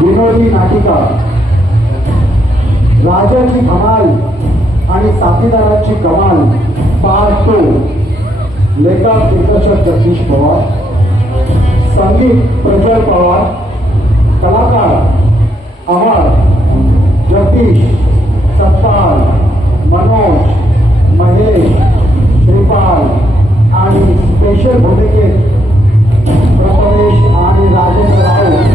विनोदी नाटिका राजाची धमाल आणि साथीदाराची कमाल पार्ट 2 लेखक दिग्दर्शक जगदीश पवार, संगीत प्रज्वल पवार, कलाकार अमर, जगदीश, सतपाल, मनोज, महेश, श्रीपाल आणि स्पेशल भूमिकेत प्रथमेश आणि राजेंद्र राऊत.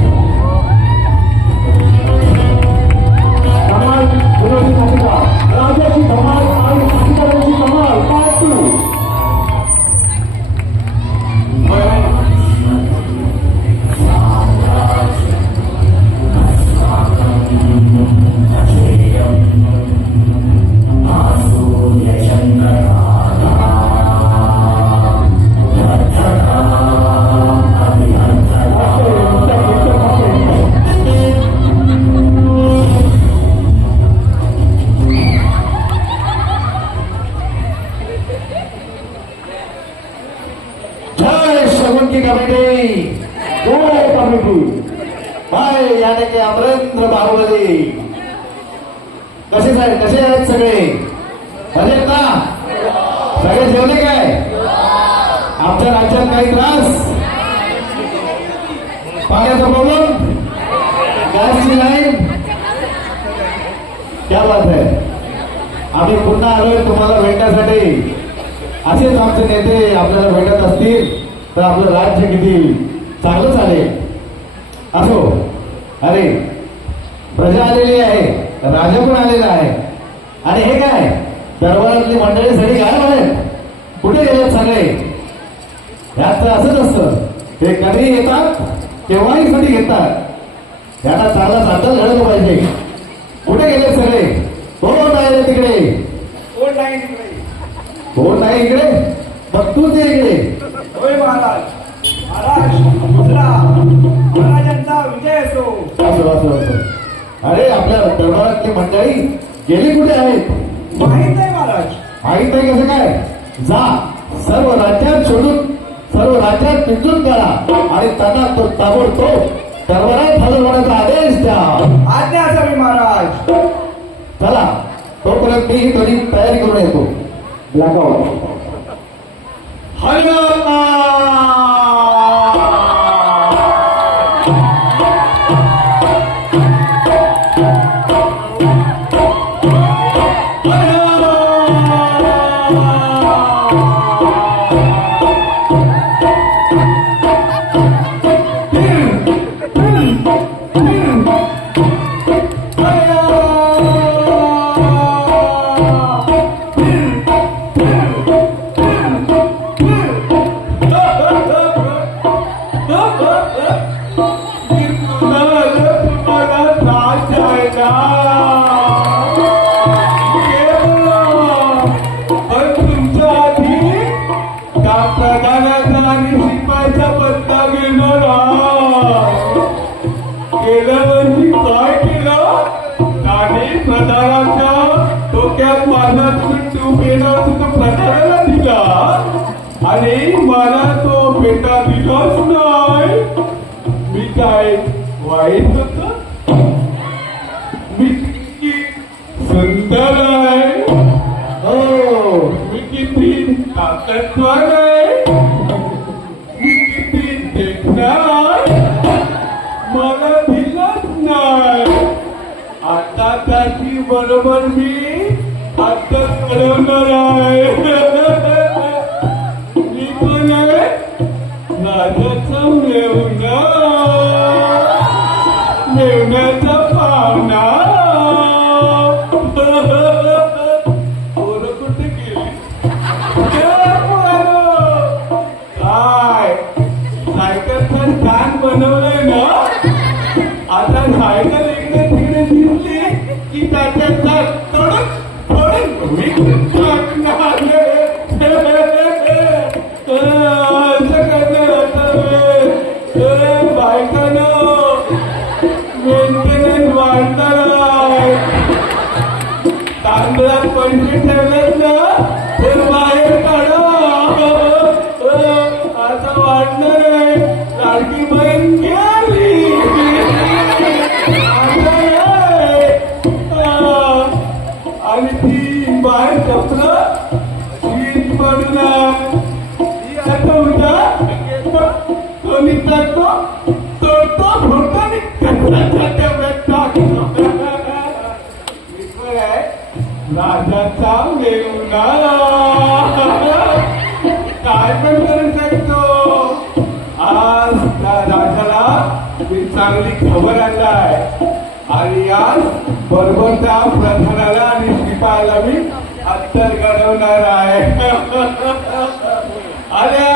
कमाल विनोदी नाटिका राजाची धमाल आणि साथीदाराची कमाल पार्ट 2. अमरेंद्र बाहुबली कसे साहेब, कसे आहेत सगळे? बरे ना? सगळे जेवले काय? आमच्या राज्यात काही त्रास? पाण्याचा प्रॉब्लेम? गॅसची लाईन? क्या बात आहे. आम्ही पुन्हा आलोय तुम्हाला भेटण्यासाठी. असेच आमचे नेते आपल्याला भेटत असतील तर आपलं राज्य किती चांगलं चालेल. असो, अरे प्रजा आलेली आहे, राजा पण आलेला आहे. आणि हे काय दरबारातली मंडळी सगळी काय म्हणे कुठे गेलेत सगळे? ह्याचं असंच असतं, ते कधी येतात केव्हाही कधी घेतात. त्यांना चांगला चांगलं घडलं पाहिजे. कुठे गेलेत सगळे? कोण आहे तिकडे? कोण नाही तिकडे? कोण नाही इकडे? मग तूच ये इकडे. होय महाराज. महाराज महाराजांचा विजय असो. असं असं असं. अरे आपल्या दरबारातली मंडळी गेली कुठे आहेत? माहित नाही महाराज. माहित नाही कसं काय? जा सर्व राज्यात शोधून सर्व राज्यात निवडून करा आणि त्यांना तो ताबडतोब दरबारात हजर होण्याचा आदेश द्या. आज्ञा असावी महाराज. चला तोपर्यंत मी थोडी तयारी करून येतो. ब्लॅकआउट. प्रचाराला दिला आणि मला तो बेटा दिलाच नाही. मी काय वाईट होत? मी किती सुंदर आहे, हो मी किती ताकदवान आहे, मी किती देखणार, मला दिलंच नाही. आता त्याची बरोबर मी आताच घडवणार आहे. मी पण आहे राजाचा मेवना, मेवण्याचा पाहुणा. पोरं कुठे गेली? काय सायकलचं स्टँड बनवलंय ना? आता सायकल इकडे तिकडे दिसली की त्याच्यात तडक मेंटेनन्स वाढणार. तांदळात पैसे ठेवलेत ना ते बाहेर काढा. आता वाढणार आहे. लाडकी बहीण गेली. टाकतो तोडतो फोडतो आणि कचऱ्याच्या डब्यात टाकतो. ईश्वर आहे राजाचा मेहुणा. काय पण करू शकतो. आज त्या राजाला मी चांगली खबर आणलाय आणि आज बरोबर त्या प्रधानाला आणि शिपायाला मी अत्तर घडवणार आहे. अरे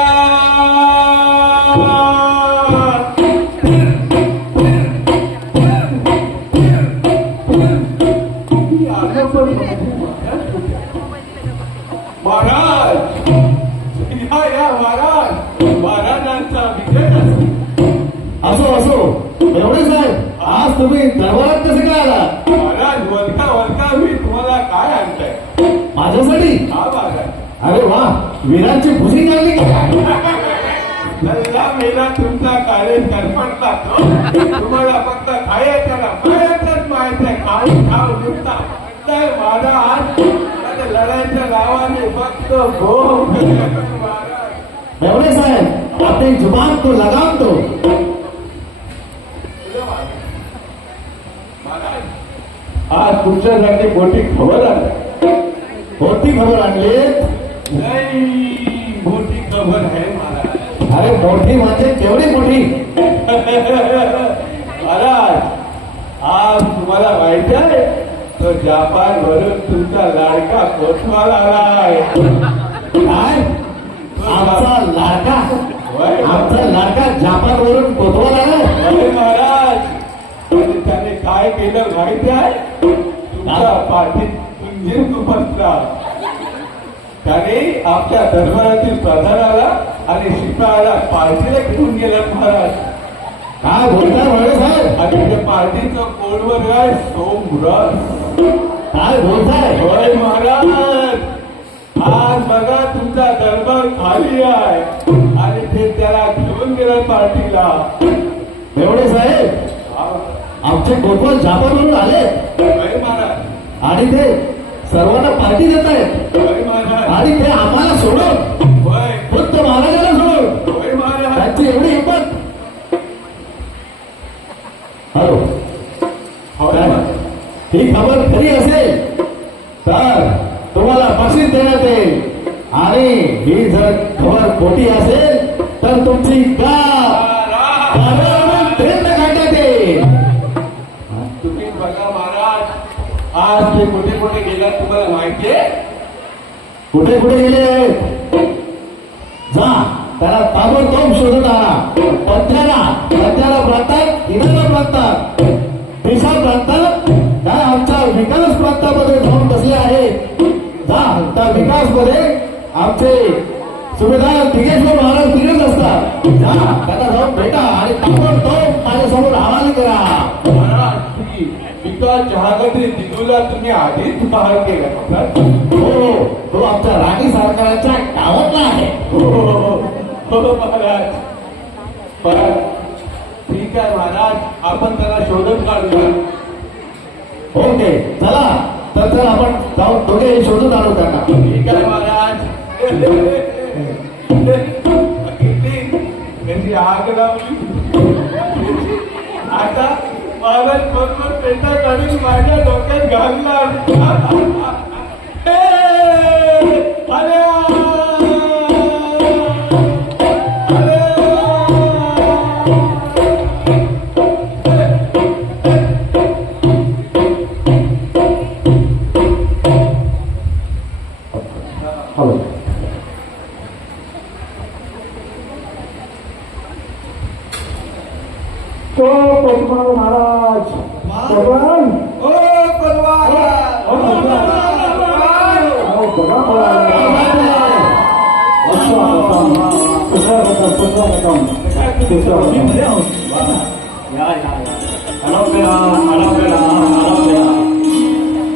महाराज या महाराज महाराजांचा विजय असो असो एवढे साहेब आज तुम्ही दरबारात कसे काय आला? महाराज वरका मी तुम्हाला काय आणताय माझ्यासाठी? हा महाराज. अरे वा वीरांची भुसी काढली का? लल्ला मेला तुमचा कार्य कल्पना तुम्हाला फक्त खायचंच माहिती आहे. खाऊ निघता तर माझा आज लढाईच्या नावाने फक्त भोग महाराज. एवढे साहेब अपनी जुबान को लगाम दो. आज तुमच्यासाठी मोठी खबर आहे. होती खबर आणली? नाही मोठी खबर आहे महाराज. अरे मोठी म्हणजे केवढी मोठी? महाराज आज तुम्हाला माहिती आहे तर जपान वरून तुमचा लाडका कोतवाल आलाय. काय? आमचा लाडका? होय. आमचा लाडका जपान वरून कोतवाल आला? होय महाराज. आणि त्याने काय केलं माहिती आहे तुमच्या पाठीत तुंजीर बसला. त्याने आपल्या दरबारातील प्रधानाला आणि शिपायाला पार्टीला घेऊन गेला महाराज. काय बोलताय वडे साहेब? आणि त्या पार्टीचं कोडवर आहे सोमरस. काय बोलताय? होय महाराज. आज बघा तुमचा दरबार खाली आहे आणि ते त्याला घेऊन गेलं पार्टीला. एवढे साहेब आमचे कोतवाल जपानवरून आले होय महाराज. आणि ते सर्वांना पार्टी देत आहेत होय महाराज. आणि ते आम्हाला सोडून होय. फक्त महाराजाला सोडून होय महाराज. त्यांची एवढी हिंमत. हॅलो होय महाराज. ही खबर खरी असेल तर तुम्हाला बक्षीस देण्यात येईल आणि ही जर खबर खोटी असेल तर तुमची ट्रेन काढण्यात येईल. तुम्ही बघा महाराज आज ते कुठे कुठे गेला तुम्हाला माहितीये. कुठे कुठे गेले? जा त्याला ताबडतोब शोधत आणा. पत्र्याला प्रांतात इनाला प्रांतात दिशा प्रांतात काय आमच्या विकास प्रांतामध्ये जाऊन बसले आहेत. जा त्या विकासमध्ये आमचे सुभेदार दिगेश्वर महाराज तिकडेच असतात. जा त्यांना जाऊन भेटा आणि ताबडतोब माझ्यासमोर हवाली करा. महाराज विकास चहागत्री दिदूला तुम्ही आधीच बहाल केला महाराज. हो तो आमच्या राणी सरकाराच्या गावातला आहे. हो महाराज. पण ठीक आहे महाराज आपण त्याला शोधून काढूया. ओके चला तर आपण जाऊन दोघे शोधून आणू त्यांना. ठीक आहे महाराज. त्याची आग लावली. आता महाराज बरोबर पेटा काढून माझ्या डोक्यात घालणार. हॅलो तो कोतवाल महाराज. कोतवाल ओ परवान.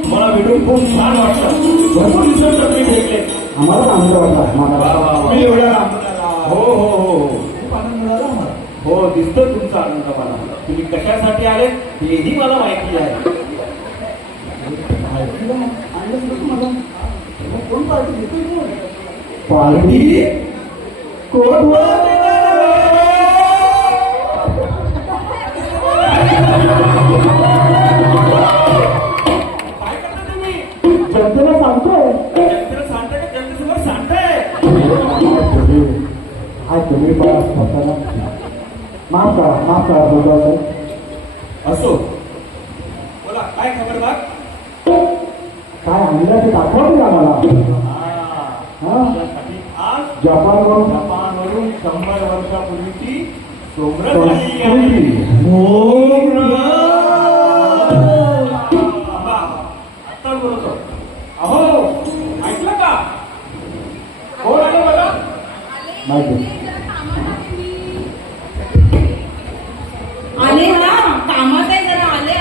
मला भेटून खूप छान वाटतं. भरपूर दिवसात तुम्ही भेटले. आम्हाला आनंद वाटला. मी एवढा हो हो हो खूप आनंद झाला आम्हाला. हो दिसतो तुमचा आनंद मला. तुम्ही कशासाठी आले हेही मला माहिती आहे. कोण पार्टी देतो? पार्टी कोण? बस बसायला माफ करा बोलतो असो बोला काय खबर बाग काय आणलं ते दाखवा की आम्हाला हा त्यासाठी आज जपानवरून जपानवरून 100 वर्षापूर्वीची सोमरस आलेली आहे. आता बोलतो अहो ऐकलं का कोण आले बघा माहिती आले ना कामात आहे जरा आले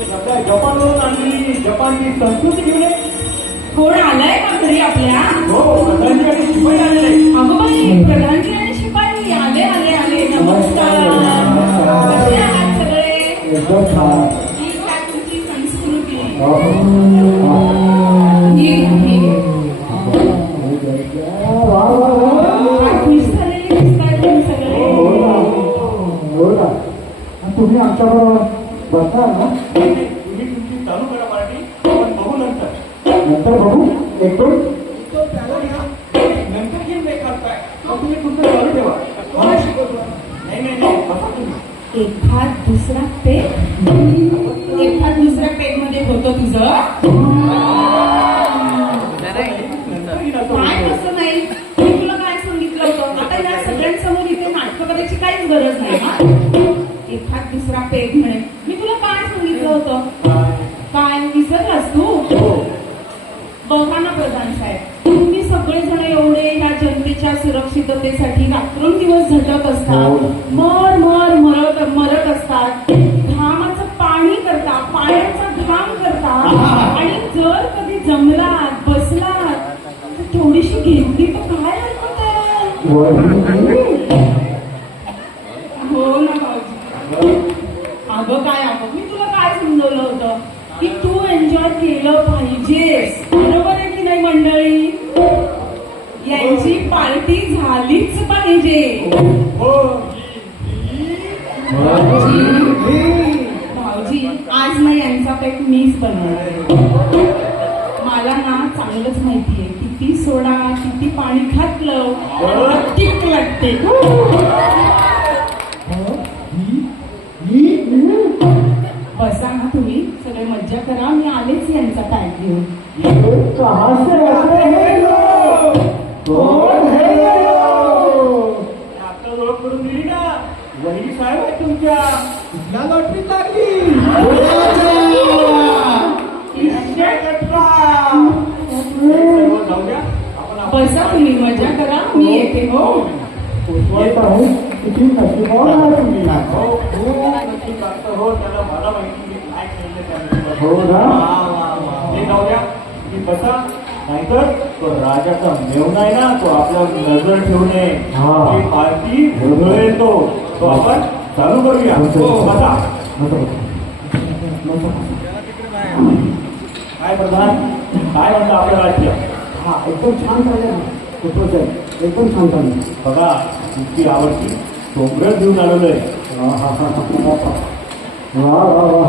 सध्या जपानवरून आणलेली जपानची संस्कृती घेऊन ये. कोण आलाय का घरी आपल्या हो प्रधानजी आणि शिपाई आलेले अगं बाई प्रधानजी आणि शिपाई आले नमस्कार कसे आहात सगळे एकदम छान ही काय तुमची संस्कृती वा वा वा काय खुश झालेली दिसताय तुम्ही सगळे हो ना आणि तुम्ही आमच्याबरोबर बसणार ना तुम्ही तुमची चालू करा पार्टी आपण बघू नंतर बघू एक दोन नंतर घेऊन नाही करताय मग तुम्ही तुमचं चालू ठेवा मला शिकवतो नाही बसा तुम्ही एखाद दुसरा पेट मध्ये होतो तुझं काय कसं नाही मी तुला काय सांगितलं होतं आता या सगळ्यांसमोर इथे नाटक करायची काहीच गरज नाही हा एखाद दुसरा पेट म्हणे मी तुला काय सांगितलं होतं काय विसरलास तू बघा ना प्रधान साहेब तुम्ही सगळेजण एवढे ह्या जनतेच्या सुरक्षिततेसाठी रात्रंदिवस झटत असतात मरत असतात घामाचं पाणी करता पाण्याचा घाम करता आणि जर कधी जमलात बसलात तर थोडीशी घेतली तर काय हरकत आहे हो ना भाऊजी अगं मी तुला काय समजवलं होतं की तू एन्जॉय केलं पाहिजेस बरोबर आहे की नाही मंडळी यांची पार्टी झालीच पाहिजे हो भाऊजी आज ना यांचा पेट मीच बनवणार मला ना चांगलंच माहितीये किती सोडा किती पाणी घातलं टिक लागते बसा ना तुम्ही सगळे मज्जा करा मी आलेच यांचा पॅक घेऊन कहाँ से आते हैं लोग कौन है लोग आता ओळख करून दिली ना वहिनी साहेब आहे तुमच्या कुठल्या लॉटरी लागली जाऊया आपण बसा तुम्ही मजा करा मी येते हो बोलता हूँ किती नशीबवान आहे तुम्ही हो त्याला मला माहिती मी काय केलं हो ना? हे जाऊया तुम्ही बसा नाहीतर तो राजाचा मेवणा आहे ना तो आपल्यावर नजर ठेवू नये हा. ही पार्टी येतो तो आपण चालू करूया बसा काय प्रधान काय म्हणतं आपलं राज्य हा एकदम छान चाललं ना खूपच आहे एकदम छान चाललं बघा तुमची आवडती डोंगर घेऊन आलेलं आहे वा वा वा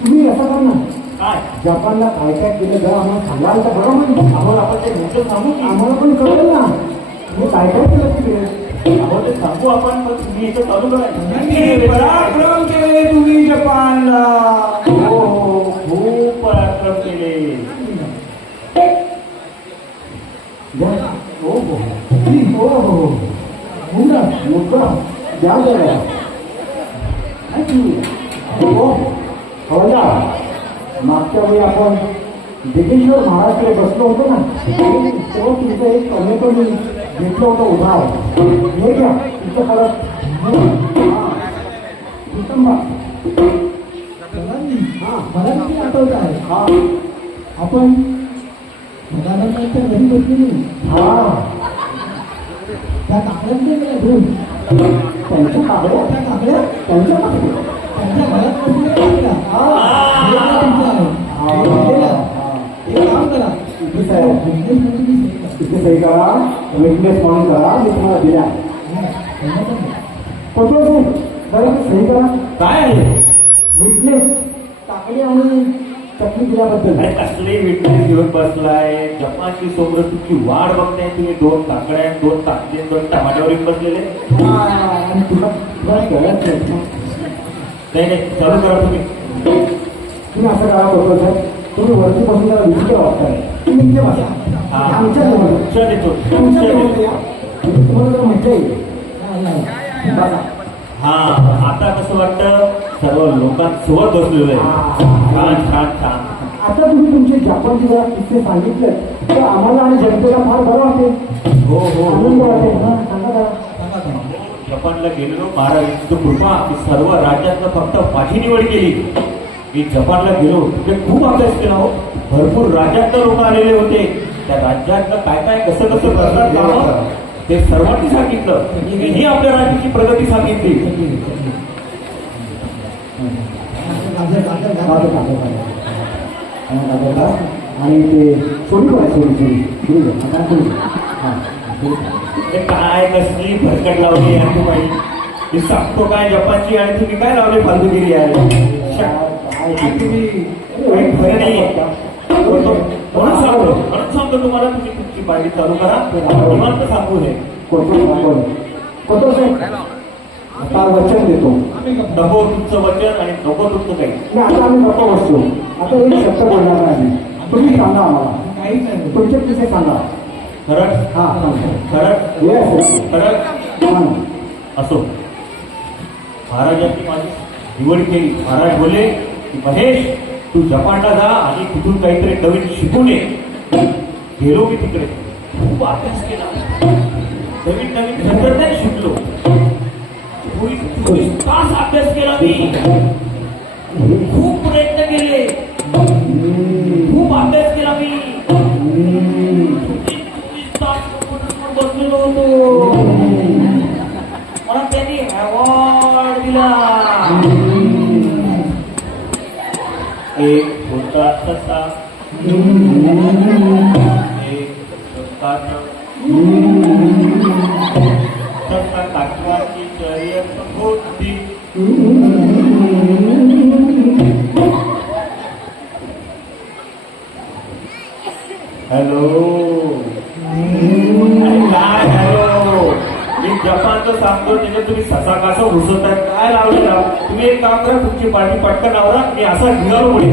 तुम्ही असं कर ना काय जपानला काय काय केलं जरा आम्हाला सांगाल तर बरं म्हणजे आम्हाला आपण ते मोठं सांगू की आम्हाला पण कळेल ना तुम्ही काय काय केलं तिकडे आपण ते सांगू आपण पण तुम्ही इथं चालू करा पराक्रम केले तुम्ही जपानला हो खूप पराक्रम केले हो हो हो मुंगा मुद्दा द्या जरा हो हवलदार मागच्या वेळी आपण दिगेश्वर महाराजकडे बसलो होतो ना तेव्हा तुमचं एक कमी कमी घेतलं होतं उधार हे घ्या तुमचं परत मला किती आठवत आहे हा आपण प्रधानमंत्र्यांच्या घरी बसलेली हा त्या काकड्यांचे गेल्या घेऊन त्यांच्या काकड्या त्यांच्या त्यांच्या घरात बसलेल्या एक काम करा इथे सही करा विटनेस म्हणून करा मी तुम्हाला दिल्या बरं सही करा काय आहे विटनेस काकडी आणि चटणी दिल्याबद्दल. अरे कसली विटनेस घेऊन बसलाय. जपानची समोर तुमची वाट बघताय. तुम्ही 2 काकड्या 2 कांदे 2 टमाट्यावर येऊन बसलेले. आणि तुला तुला कळत नाही. नाही नाही चालू करा तुम्ही. तुम्ही असं करा बरोबर सर, तुम्ही वरती बसून त्याला विचित्र वाटताय. तुम्ही इथे बसा. आमच्या जवळ चल येतो. तुमच्या जवळ या. तुम्हाला जर मजा येईल. बसा. हा आता कसं वाटतं सर्व लोकांसोबत बसलेलं आहे. छान छान छान. आता तुम्ही तुमचे जपानचे जरा किस्से सांगितले तर आम्हाला आणि जनतेला फार बरं वाटेल. हो हो आनंद हो. वाटेल. हा सांगा जरा. जपानला गेलेलो. महाराजांची कृपा की सर्व राज्यातनं फक्त माझी निवड केली. मी जपानला गेलो तिथे खूप अभ्यास केला हो. भरपूर राज्यातनं लोक आलेले होते. त्या राज्यातनं काय काय कसं कसं करतात कामं ते सर्वांनी सांगितलं. मीही आपल्या राज्याची प्रगती सांगितली. आणि ते सोडी बघा सोडी हे काय कसली भरकट लावली आहे तू बाई. मी सांगतो काय जपानची आणि तुम्ही काय लावले फालतूगिरी आहे. काही खरं नाहीये. म्हणून सांगतो तुम्हाला तुम्ही तुमची पायरी चालू करा. निवांत सांगू हे. आता वचन देतो. नको तुमचं वचन आणि नको तुमचं काही. नाही आता आम्ही नको बसतो. आता एक शब्द बोलणार नाही. तुम्ही सांगा आम्हाला तुमचे किस्से सांगा. खरंच हा सांगतो. खरंच येस खरंच सांगा. असो. महाराजांनी माझी निवड केली. महाराज बोलले की महेश तू जपानला जा आणि तिथून काहीतरी नवीन शिकून ये. गेलो मी तिकडे. खूप अभ्यास केला. नवीन नवीन तंत्रज्ञान शिकलो. 24 तास अभ्यास केला मी. खूप प्रयत्न केले. खूप अभ्यास केला मी. 24 तास कॉम्प्युटरवर बसलेलो होतो. मला त्यांनी अवॉर्ड दिला. एक होता तसा एक तसा काकवाची शर्यत होती. हॅलो काय हॅलो. मी जपानचं सांगतो त्याच्यात तुम्ही ससा कासा घुसत आहे. काय लावलं तुम्ही. एक काम करा तुमची पार्टी पटकन आवरा. मी असा निघालो पुढे.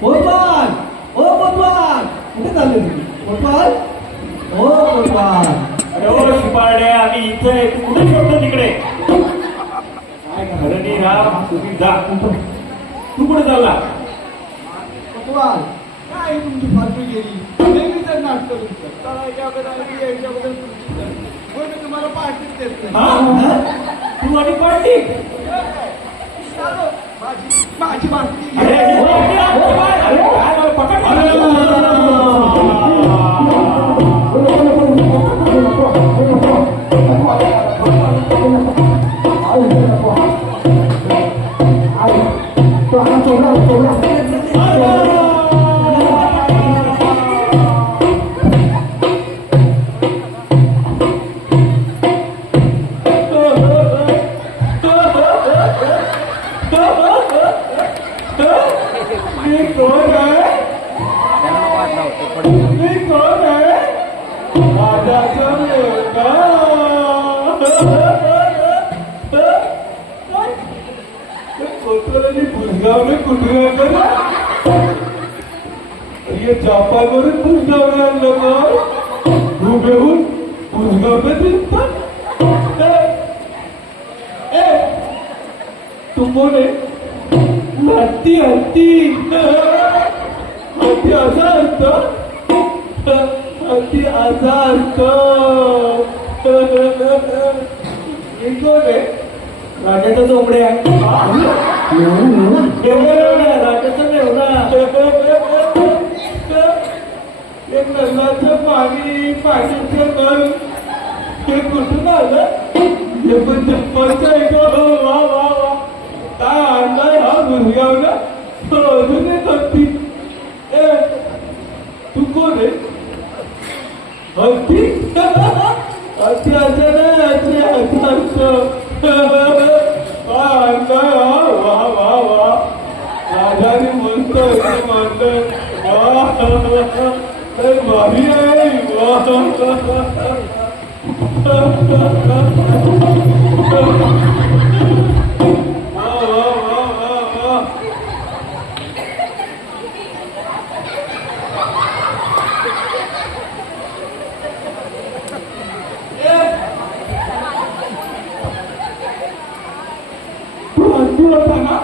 कोतवाल ओ कोतवाल कुठे चालले तुम्ही? कोतवाल ओ कोतवाल. अरे ओ शिपाड्या आम्ही इथे आहे. तू कुठे शोधतो तिकडे. काय खरं नाही राम. तुम्ही जा. तू कुठे चालला. कोतवाल काय तुमची फालतू गेली. नेहमी तर नाटक तुमचं. चला याच्याबद्दल मी तुम्हाला पार्टीच देत नाही. हा? तू आणि पार्टी. चालो, माझी पार्टी. अरे अरे काय मला पकड. मी कोण आहे. मी कोण आहे. राजाचा मुलगा. कोतवालांनी बुजगावने कुठे आणलं. ये जापानवरून बुजगावने आणलं का. हुबेहून बुजगावने दिसतात. तू कोण आहे. हत्ती हत्ती हत्ती असा असत. हत्ती असा असत. मी कोण आहे. राजाचा चोपडे आहे. राजाचा मेवणा. एक नळाचं पाणी पाण्याचं नळ हे कुठून आलं. हे पण चप्पलचं आहे का. वा वा वा. काय आणलाय हा मुलगावला. अजून एक हत्ती. तू कोण आहे. हत्ती हत्ती असं नाही. हत्ती असं असतं. काय आणलाय हा. वा वा वा. राजाने मस्त तू होता ना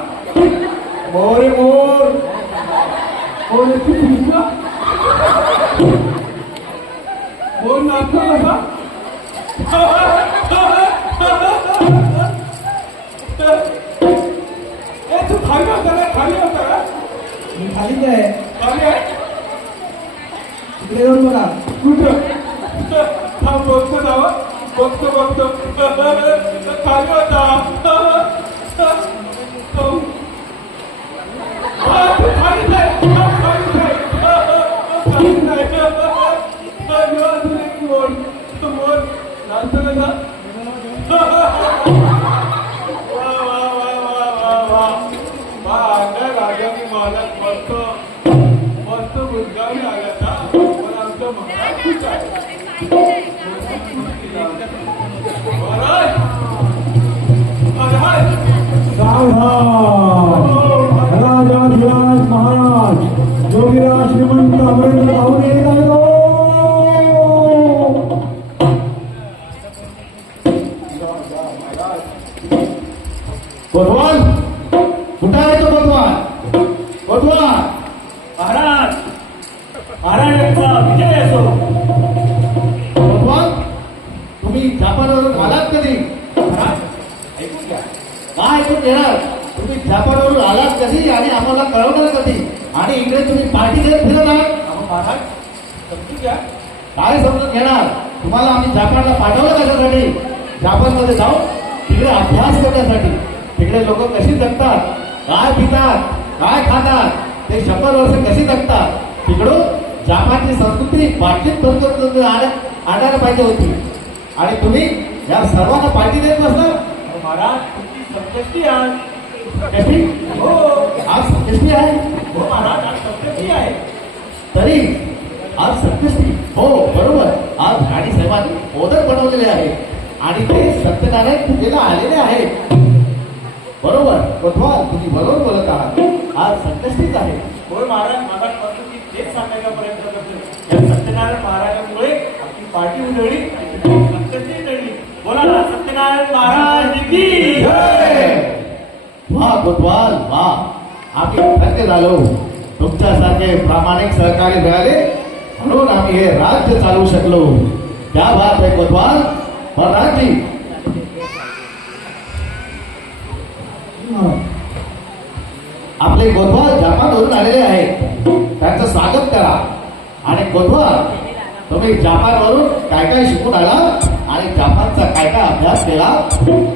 मोर मोर बोल तू तुझा बोल नाचतो कसा ए तू खाली होता ना मी खालीच आहे. खाली आहे तिकडे येऊन बघा. कुठं थांब बघतो जावा बघतो खाली होता तू खाली जाय मोर नाचतो कसा राजाने मालक मस्त मस्त गुंजावणी आल्या ना पण आमचं महाराज खूप आहे महाराज महाराज राजाधिराज महाराज योगीराज श्रीमंत अमरेंद्र भाऊ येत आहे हो. कोतवाल कुठं आहे तो कोतवाल कोतवाल महाराज महाराजांचा विजय असो. कोतवाल तुम्ही जापानवरून आलात कधी महाराज ऐकून घ्या. काय ऐकून घेणार तुम्ही जापानवरून आलात कधी आणि आम्हाला कळवणार कधी आणि इकडे तुम्ही पार्टी देत फिरत आहात अहो महाराज समजून घ्या. काय समजून घेणार तुम्हाला आम्ही जापानला पाठवलं कशासाठी जापानमध्ये जाऊन तिकडे अभ्यास करण्यासाठी तिकडे लोक कशी जगतात काय पितात काय खातात ते 100 वर्ष कशी जगतात तिकडून जापानची संस्कृती बाटलीत बंद आणायला पाहिजे होती आणि तुम्ही या सर्वांना पार्टी देत बसणार. अहो महाराज तुमची संकष्टी आज. कशी हो आज संकष्टी आहे हो महाराज आज संकष्टी आहे. तरी आज संकष्टी हो बरोबर आज राणी साहेबांनी मोदक बनवलेले आहे आणि ते सत्यनारायण पूजेला आलेले आहेत. बरोबर कोतवाल तुम्ही बरोबर बोलत आहात आज संकष्टीच आहे. होय महाराज महाराज फक्त मी तेच सांगायचा प्रयत्न करतो. या सत्यनारायण महाराजांमुळे आपली पार्टी उधळली आणि संकष्टी उधळली. बोला ना सत्यनारायण महाराज की वा कोतवाल वा आम्ही धन्य झालो तुमच्यासारखे प्रामाणिक सहकारी मिळाले म्हणून आम्ही हे राज्य चालवू शकलो. क्या बात आहे कोतवाल महाराजजी. आपले कोतवाल जपानवरून आलेले आहेत त्यांचं स्वागत करा. आणि कोतवाल तुम्ही जपानवरून काय काय शिकून आला आणि जपानचा काय काय अभ्यास केला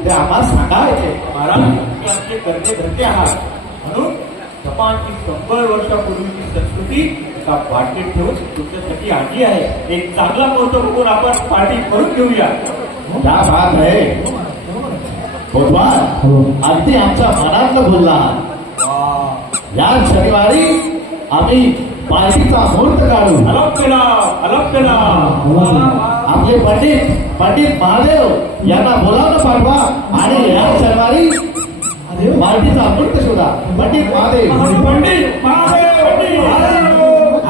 ते आम्हाला सांगायचे. महाराज तुम्ही आमचे करते धरते आहात म्हणून जपानची 100 वर्षापूर्वीची संस्कृती एका बाटलीत ठेवून तुमच्यासाठी आणली आहे. एक चांगला मुहूर्त बघून आपण पार्टी करून घेऊया. क्या बात आहे कोतवाल अगदी आमच्या मनातलं बोलला. या शनिवारी आम्ही पार्टीचा मुहूर्त काढू. अलग केला आपले पंडित महादेव यांना बोलावून पाठवा आणि या शनिवारी पार्टीचा मुहूर्त शोधा. पंडित महादेव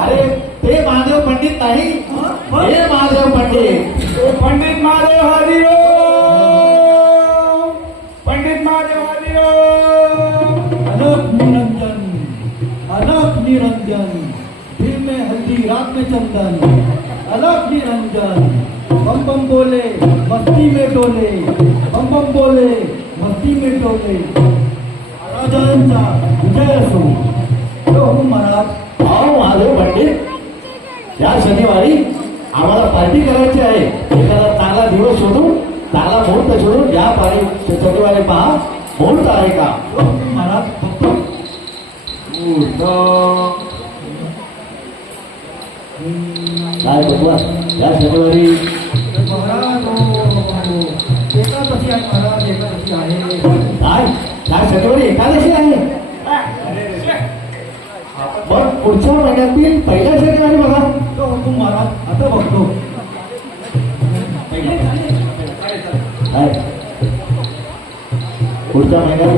अरे ते महादेव पंडित नाही हे महादेव पंडित. पंडित महादेव हरिओ पंडित महादेव हरिओ अलग निरंजन दिल में हल्दी रात में चंदन अलग निरंजन बम बम बोले मस्ती में डोले बम बम बोले मस्ती में डोले राजांचा विजय असो. हो महाराज अहो महादेव पंडित या शनिवारी आम्हाला पार्टी करायची आहे. एखादा चांगला दिवस शोधून चांगला मुहूर्त शोधून या शनिवारी पहा मुहूर्त आहे का. महाराज बघतो काय बघवा या शनिवारी महाराज एकादशी आहे महाराज एकादशी आहे. काय या शनिवारी एकादशी आहे. पण पुढच्या महिन्यातील पहिल्या शनिवारी बघा. तो हुकूम महाराज आता बघतो. काय पुढच्या महिन्यात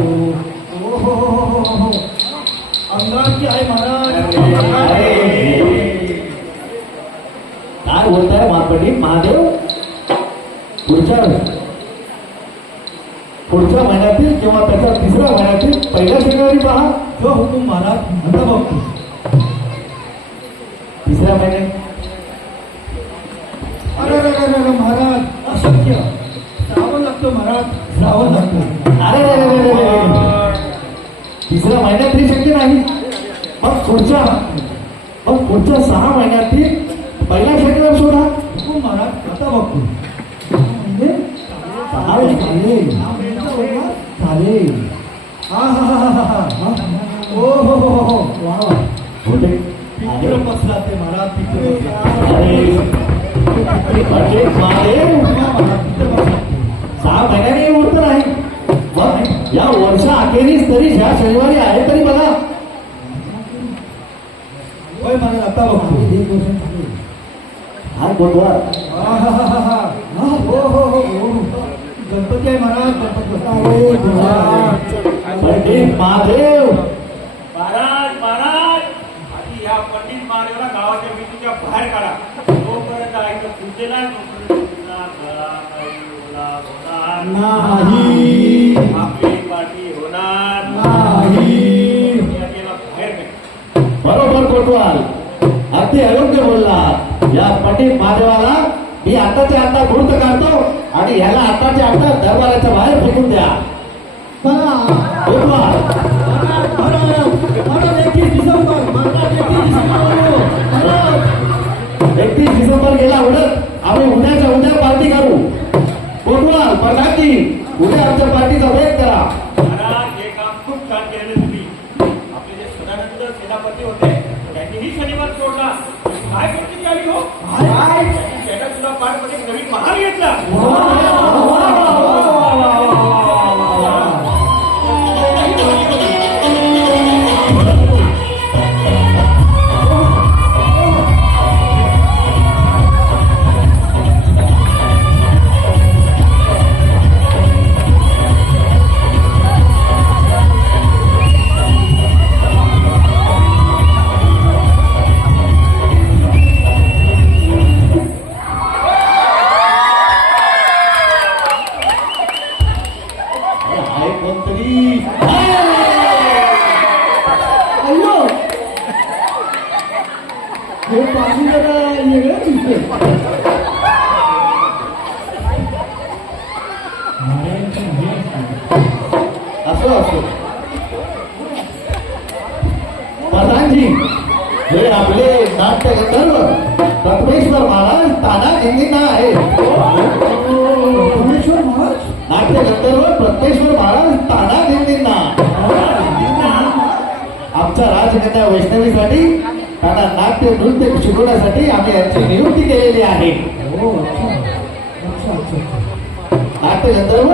हो हो हो हो हो हो अंगाची आहे महाराज. काय बोलताय पंडित महादेव? पुढच्या महिन्यातील किंवा त्याच्या तिसऱ्या महिन्यातील पहिल्या शनिवारी पहा. जो हुकूम महाराज आता बघतो. तिसऱ्या महिन्यात अरे महाराज अशक्य. श्रावण लागतो महाराज, श्रावण लागतो. अरे तिसऱ्या महिन्यात तरी शक्य नाही. मग पुढच्या 6 महिन्यातील पहिला शनिवार शोधा. हुकूम महाराज आता बघतो. म्हणजे चालेल. हा हा हा हा हा हा. ओ हो हो हो वा वा. होते पित्र बसला ते महाराज, पित्र बसला. पंडित महादेव महाराज पित्र बसला. 6 महिन्याने उरत नाही. मग या वर्षा अखेरीस तरी ह्या शनिवारी आहे तरी बघा. होय महाराज आता बघतो. हा बुधवार. हा हा हा हा हा. हो हो हो हो. गणपती आहे महाराज, गणपती. पंडित महादेव महाराज आधी या पंडित महादेवला गावाच्या भीतीच्या बाहेर काढा. तोपर्यंत ऐकलं पूजेला नाही आपली पाठी होणार नाही. याला बाहेर काढा. बरोबर कोटवाल, अगदी अयोग्य बोलला. या पंडित महादेवाला मी आताच्या आता धूर्त काढतो आणि ह्याला आताच्या आता दरबाराच्या बाहेर फेकून द्या. कोटवाल 31 डिसेंबर गेला उडत आम्ही उद्याच्या उद्या पार्टी करू. कोटवाल प्रधानजी उद्या आमच्या पार्टीचा वेट करा. महाराज हे काम खूप छान केलेलं तुम्ही. आपले जे सदानंद सेनापती होते त्यांनीही शनिवार सोडला. काय गोष्टी झाली हो? त्याला सुद्धा पाठमध्ये नवीन महाल घेतला. आहे कोणतरी. अय्यो हे पाणी जरा वेगळं दिसते. असो प्रधानजी हे आपले नाट्य गंधर्व प्रथमेश्वर महाराज ताना इंदिना आहे. परमेश्वर महाराज नाट्य गंधर्व प्रथमेश्वर महाराज ताना इंदिना आमच्या राजकन्या वैष्णवीसाठी त्यांना नाट्य नृत्य शिकवण्यासाठी आम्ही यांची नियुक्ती केलेली आहे. हो अच्छा अच्छा अच्छा. नाट्य गंधर्व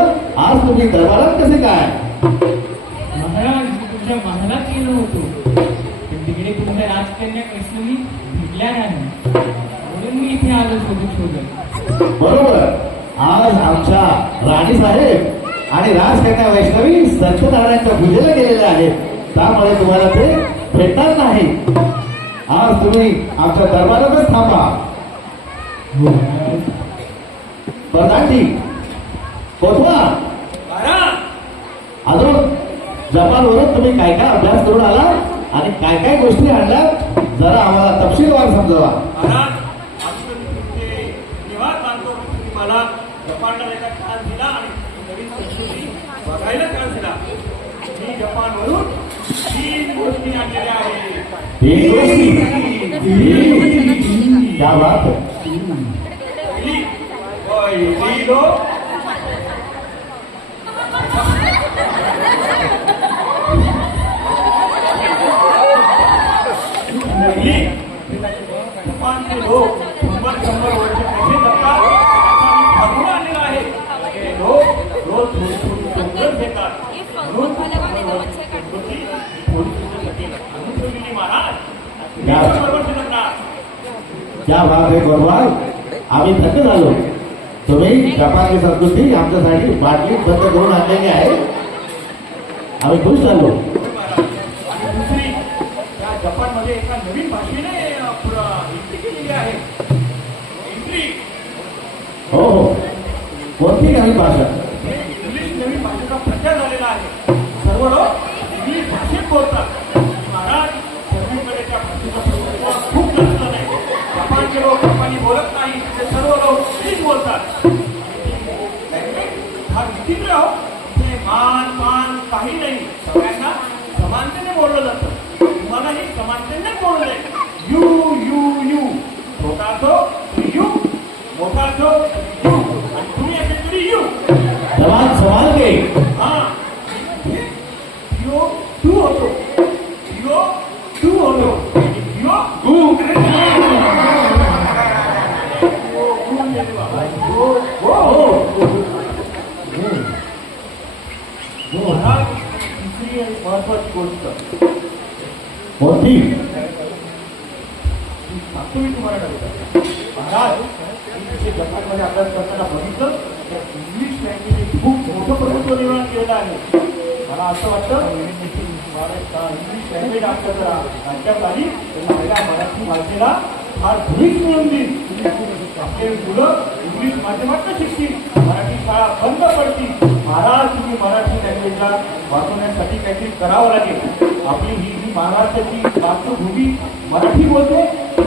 आज तुम्ही दरबारात कसे काय? महाराज मी तुमच्या महालात गेलो होतो पण तिकडे तुमच्या राजकन्या वैष्णवी भेटल्या नाही म्हणून मी इथे आलो शोधत. बरोबर. आज आमच्या राणी साहेब आणि राजकन्या वैष्णवी सत्यनारायणच्या पूजेला गेलेल्या आहेत. त्यामुळे तुम्हाला ते भेटणार नाही. आज तुम्ही आमच्या दरबारातच थांबा. प्रधानजी कोथवा अजून जपानवरून तुम्ही काय काय अभ्यास करून आला आणि काय काय गोष्टी आणल्या जरा आम्हाला तपशीलवार समजावा. महाराज आमचं तुमचे निवास मानतो. तुम्ही मला जपानला यायचा चान्स दिला आणि नवीन संस्कृती बघायला चान्स दिला. मी जपानवरून 3 गोष्टी आणलेल्या आहेत. ही गोष्टी क्या बात है. पहिली लोक जपानचे लोक 100 वर्ष कसे जगतात याचा मी ठरवून आणलेला आहे. हे लोक रोज थोडी घेतात म्हणून थोडी शकेल म्हणून ठेवलेली महाराज बरोबर जगणार. क्या बात है गोरवाल. आम्ही थक्क झालो. तुम्ही जपानची संस्कृती आमच्यासाठी बाटली बंद करून आणलेली आहे. आम्ही खुश झालो. आणि दुसरी त्या जपानमध्ये एका नवीन भाषेने एंट्री केलेली आहे. एंट्री हो हो, कोणती नवीन भाषा? इंग्लिश नवीन भाषेचा प्रचार झालेला आहे. सर्व लोक इंग्लिश भाषेत बोलतात. महाराज सर्वीकडे त्या भाषेचा प्रभाव खूप जास्त नाही. जपानचे लोक जपानी बोलत नाही, ते सर्व लोक इंग्लिश बोलतात. हा विचित्र आहो. इथे मान मान काही नाही, सगळ्यांना समानतेने बोललं जातं. तुम्हालाही समानतेने बोलले. यू यू यू, छोटा असो तरी यू, मोठा असो तरी यू, आणि तुम्ही असेल तरी यू. समान समान के हा, यो तू होतो, यो तू होतो, यो गु दुसरी आणि महत्वाची गोष्ट कोणती? सांगतो मी तुम्हाला डायरेक्ट. महाराज, मी तिथे जपानमध्ये अभ्यास करताना बघितलं तर इंग्लिश लँग्वेज खूप मोठं प्रभुत्व निर्माण केलेलं आहे. मला असं वाटतं इंग्लिश लँग्वेज आपल्या जर राज्यात आली तर आपल्या मराठी भाषेला फार भूमिक मिळून देईल. आपले मुलं इंग्लिश माध्यमातून शिकतील, मराठी शाळा बंद पडतील. महाराज, तुम्ही मराठी लँग्वेजला वाचवण्यासाठी काहीतरी करावं लागेल. आपली ही महाराष्ट्राची मातृभूमी मराठी बोलते,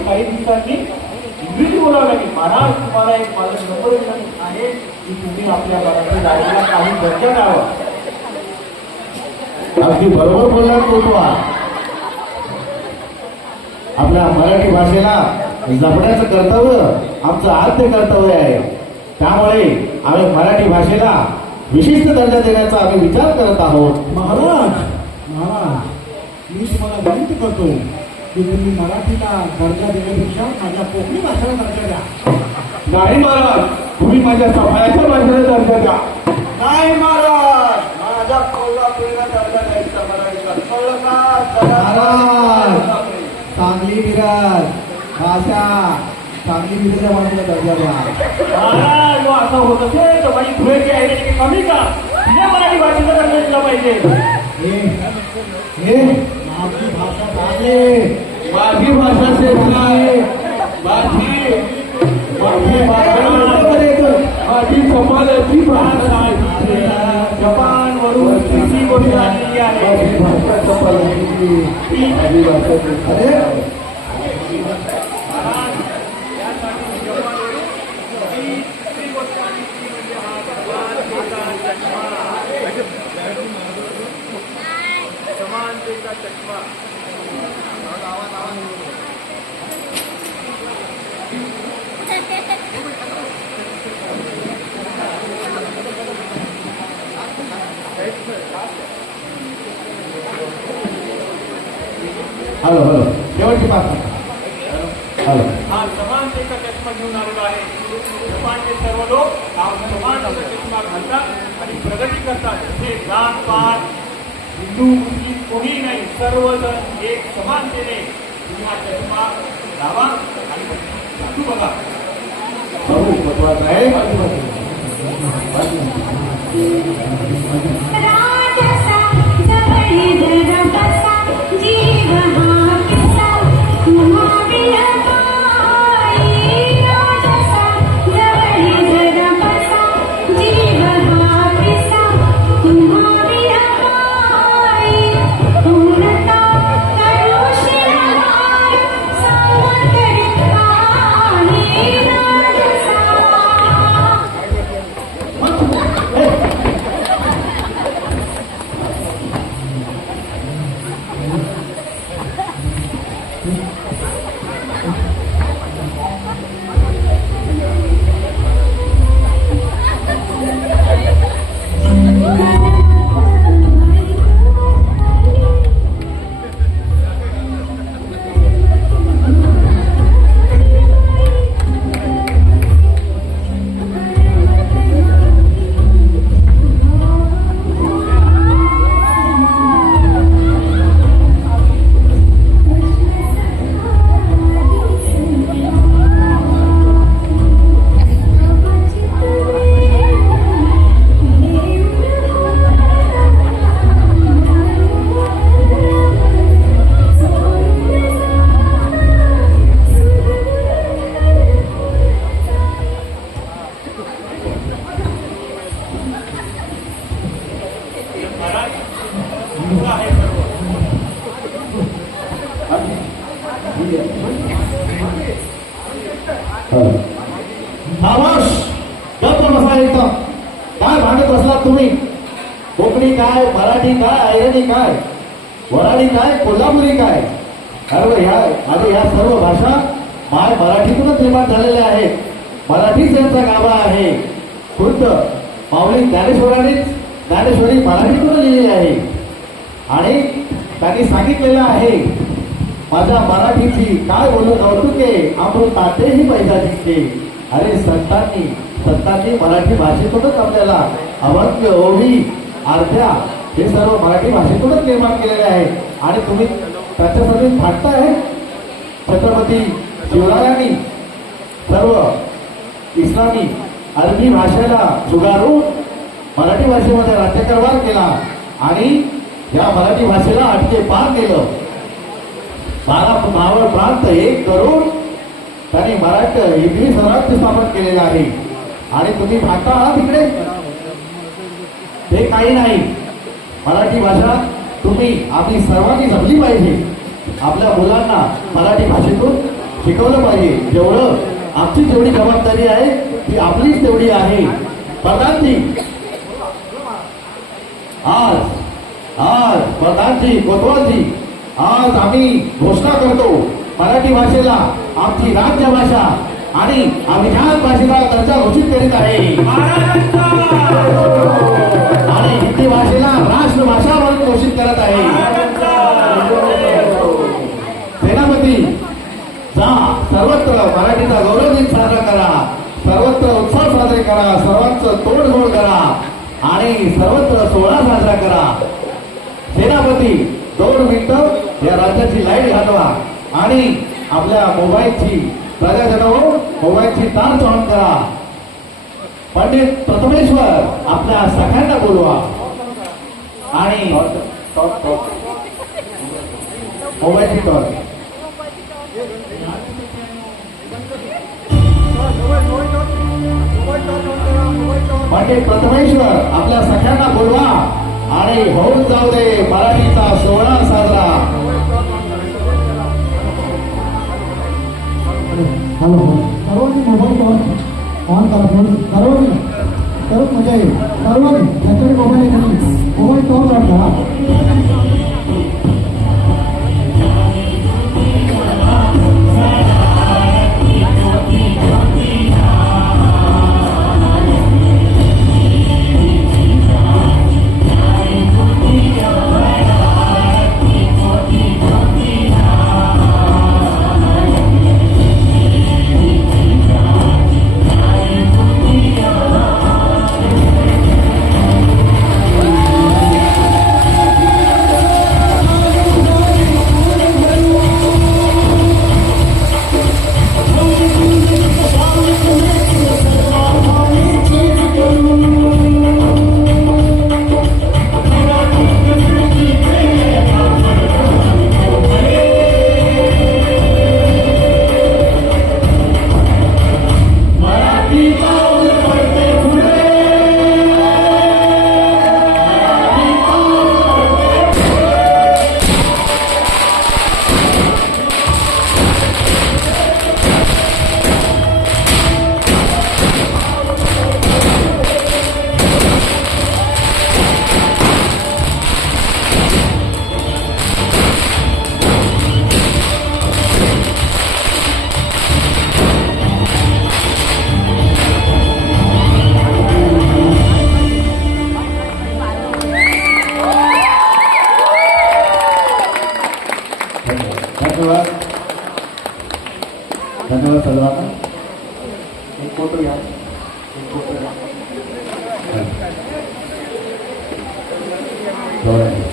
काही दिवसांनी इंग्रजी बोलावं लागेल. महाराज, तुम्हाला एक माझं नंबर विनंती आहे की तुम्ही आपल्या मराठी शाळेला काही दर्जा द्यावा. अगदी बरोबर बोलला तो. आपल्या मराठी भाषेला जपण्याचं कर्तव्य आमचं आद्य कर्तव्य आहे. त्यामुळे आम्ही मराठी भाषेला विशिष्ट दर्जा देण्याचा आम्ही विचार करत आहोत. महाराज, महाराज, मी तुम्हाला विनंती करतो की तुम्ही मराठीला दर्जा देण्यापेक्षा माझ्या कोकणी भाषेला दर्जा द्या. नाही महाराज, तुम्ही माझ्या सफायाच्या भाषेला दर्जा द्या. नाही महाराज, माझ्या कोल्हापुरीला दर्जा द्यायचा मराठीचा. कळलं का? महाराज, सांगली मिरज भाषा, सांगली मिरजच्या माणसाला दर्जा द्या. महाराज, मग असं होत असेल तर माझी धुळेची आहे कमी का? तिने मराठी भाषेचा दर्जा दिला पाहिजे. हे आपली भाषा चांगली, माझी भाषा श्रेष्ठ आहे. माझी माझी समाजाची भाषा आहे. जपान वरून तिसरी गोष्ट आलेली आहे. माझी भाषा समाजाची, माझी भाषा अरे समानतेचा चष्मा. हॅलो हॅलो, शेवटची पाच. हॅलो, हा समानतेचा चष्मा घेऊन आलेला आहे. जपानचे सर्व लोक हा समानतेचा चष्मा घालतात आणि प्रगती करतात. हे जात पात, हिंदू मुस्लिम कोणी नाही, सर्वजण एक समानतेने तुम्ही हा चष्मा लावा आणि जादू बघा. बघू महत्वाचं आहे. राजसा जवळी जगपसा जीव हा किसा महाविलकाई. राजसा जवळी जगपसा जीव हा किसा महाविलकाई. पूर्णता करुषिरहार सावतरिकाई. राजसा आहे सर्व. खामोश गप्प बसा एकदम. काय भांडत बसलात तुम्ही? कोकणी काय, मराठी काय, ऐरणी काय, वराडी काय, कोल्हापुरी काय, अरे ह्या सर्व भाषा माय मराठीतूनच निर्माण झालेल्या आहेत. मराठीच यांचा गाभा आहे. खुद्द माऊली ज्ञानेश्वरी मराठीतून लिहिलेली आहे आणि त्यांनी सांगितलेलं आहे, माझ्या मराठीची काय बोलू कौतुके, अमृतातेही पैसा जिंकते. अरे संतांनी मराठी भाषेतूनच आपल्याला अभंग, ओवी, आरत्या हे सर्व मराठी भाषेतूनच निर्माण केलेले आहे आणि तुम्ही त्याच्यासाठी भांडताय. छत्रपती शिवरायांनी सर्व इस्लामी अरबी भाषेला झुगारून मराठी भाषेमध्ये राज्यकारभार केला आणि या मराठी भाषेला अटके पार केलं. 12 महावर प्रांत एक करून त्यांनी हिंदी स्वराज्य स्थापन केलेलं आहे आणि तुम्ही भागता आहात तिकडे. ते काही नाही. मराठी भाषा आपली सर्वांनी जपली पाहिजे. आपल्या मुलांना मराठी भाषेतून शिकवलं पाहिजे. आमची जेवढी जबाबदारी आहे ती आपलीच तेवढी आहे. प्रधानजी आज प्रधानजी, कोतवालजी, आज आम्ही घोषणा करतो, मराठी भाषेला आमची राज्यभाषा आणि अभिजात भाषेचा दर्जा घोषित करीत आहे आणि हिंदी भाषेला राष्ट्रभाषा म्हणून घोषित करत आहे. सेनापती जा, सर्वत्र मराठीचा गौरव दिन साजरा करा, सर्वत्र उत्सव साजरे करा, सर्वांचं तोडजोड करा आणि सर्वत्र सोहळा साजरा करा. सेनापती 2 मिनिटं या राज्याची लाईट घालवा आणि आपल्या मोबाईलची प्रजाजनावर मोबाईलची तार ऑन करा. पंडित प्रथमेश्वर आपल्या सखांना बोलवा आणि मोबाईलची टॉर्च. पंडित प्रथमेश्वर आपल्या सख्यांना बोलवा आणि होऊन जाऊ दे मराठीचा सोहळा साजरा. हॅलो, सर्वांनी मोबाईल ऑन करा. सर्वांनी मजा येईल. सर्वांनी ज्याच्याकडे मोबाईल टॉर्च ऑन करा. धन्यवाद सर्वांना. एक फोटो घ्या. बरं.